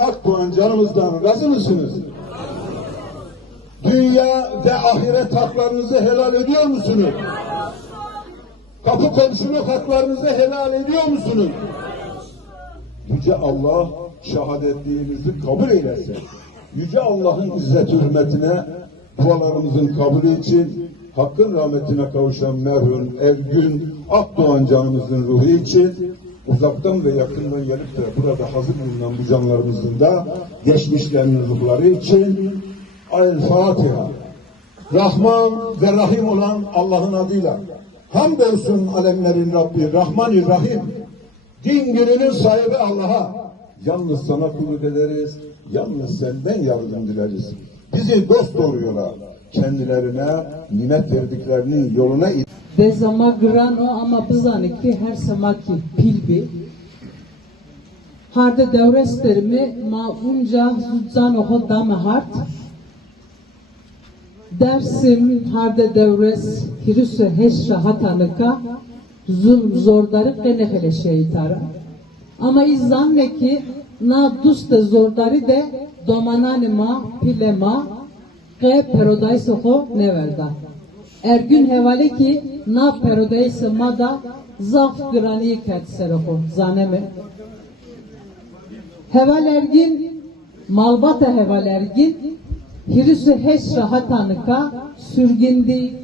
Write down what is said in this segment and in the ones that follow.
Akdoğan canımızdan razı mısınız? Dünya ve ahiret haklarınızı helal ediyor musunuz? Kapı komşuluk haklarınızı helal ediyor musunuz? Yüce Allah şehadetliğinizi kabul eylesin. Yüce Allah'ın izzet hürmetine dualarımızın kabulü için Hakkın rahmetine kavuşan merhum Ergün Akdoğan canımızın ruhu için uzaktan ve yakından gelip de burada hazır bulunan bu canlarımızın da geçmişlerinin ruhları için El Fatiha. Rahman ve Rahim olan Allah'ın adıyla. Hamd alemlerin Rabbi, Rahman Rahim. Din gününün sahibi Allah'a. Yalnız sana kulluk ederiz, yalnız senden yardım dileriz. Bizi dost doğruyorlar. Kendilerine nimet verdiklerinin yoluna it- De zama grano ama bizaneki her samaki pilbi. Harde devresterimi ma unca zudzan oho dame hart. Dersim harde devres hirüse heşra hatanıka zulm zordarı kenehele şeytara. Ama izzanne ki na duste zordari de domanani ma pilema ke perodayse ho neverda. Ergün hevale ki na perodayse ma da zaf grani ketsere ho zaneme. Heval ergin malbata heval ergin hirüsü heşra hatanıka sürgindi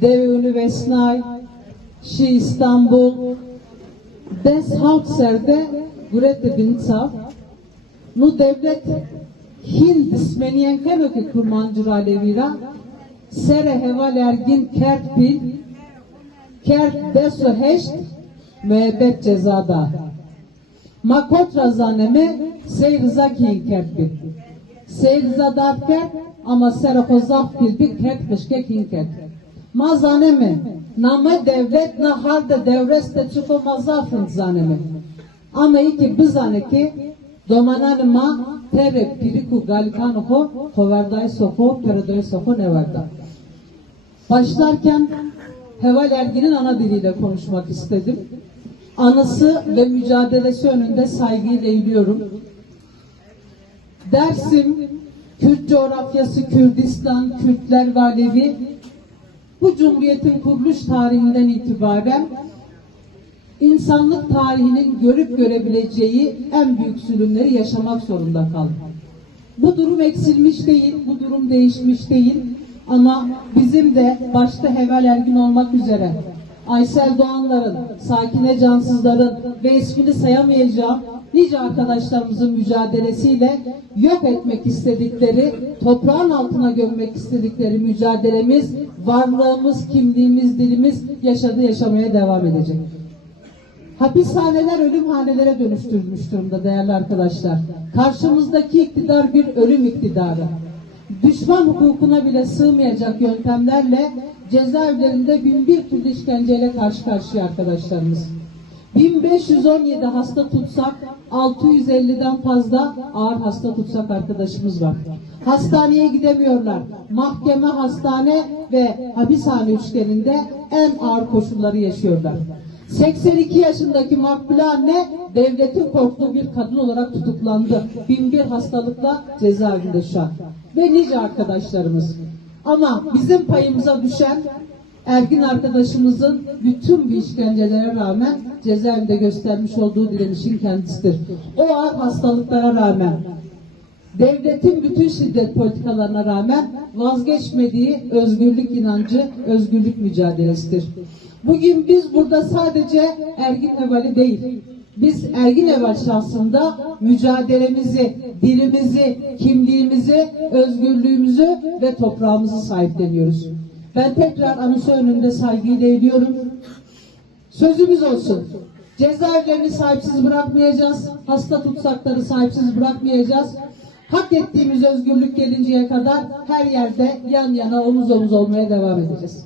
devünü vesnay şi İstanbul des Hauptserde Gurete bin Tsav nu devlet Hind ismeniyen kemöke kurmancı alevira sere heval ergin kert bil. Kert deso heşt müebbet cezada. Makot razaneme seyriza kiyin kert bil. Seyriza dar kert ama sere kozaf bil bir kert kışke kiyin kert. Mazaneme name devlet na halde devreste çıko mazafın zaneme. Ama iki bizane ki domanan ma tere piriku galikan ho hovarday soko peroday soko nevarda. Başlarken Heval Ergin'in ana diliyle konuşmak istedim. Anısı ve mücadelesi önünde saygıyla eğiliyorum. Dersim, Kürt coğrafyası, Kürdistan, Kürtler ve Alevi bu cumhuriyetin kuruluş tarihinden itibaren insanlık tarihinin görüp görebileceği en büyük zulümleri yaşamak zorunda kaldı. Bu durum eksilmiş değil, bu durum değişmiş değil ama bizim de başta Heval Ergin olmak üzere Aysel Doğanların, Sakine Cansızların ve ismini sayamayacağım nice arkadaşlarımızın mücadelesiyle yok etmek istedikleri, toprağın altına gömmek istedikleri mücadelemiz, varlığımız, kimliğimiz, dilimiz yaşadı yaşamaya devam edecek. Hapishaneler ölümhanelere dönüştürülmüş durumda değerli arkadaşlar. Karşımızdaki iktidar bir ölüm iktidarı. Düşman hukukuna bile sığmayacak yöntemlerle cezaevlerinde bin bir türlü işkenceyle karşı karşıya arkadaşlarımız. 1517 hasta tutsak 650'den fazla ağır hasta tutsak arkadaşımız var. Hastaneye gidemiyorlar. Mahkeme, hastane ve hapishane üçgeninde en ağır koşulları yaşıyorlar. 82 yaşındaki Makbule anne devletin korktuğu bir kadın olarak tutuklandı. Bin bir hastalıkla cezaevinde şu an. Ve nice arkadaşlarımız. Ama bizim payımıza düşen Ergin arkadaşımızın bütün bu işkencelere rağmen cezaevinde göstermiş olduğu direnişin kendisidir. O ağır hastalıklara rağmen devletin bütün şiddet politikalarına rağmen vazgeçmediği özgürlük inancı, özgürlük mücadelesidir. Bugün biz burada sadece Ergin Eval'i değil, biz Ergin Eval şahsında mücadelemizi, dilimizi, kimliğimizi, özgürlüğümüzü ve toprağımızı sahipleniyoruz. Ben tekrar anısı önünde saygıyla eğiliyorum. Sözümüz olsun. Cezaevlerini sahipsiz bırakmayacağız. Hasta tutsakları sahipsiz bırakmayacağız. Hak ettiğimiz özgürlük gelinceye kadar her yerde yan yana omuz omuz olmaya devam edeceğiz.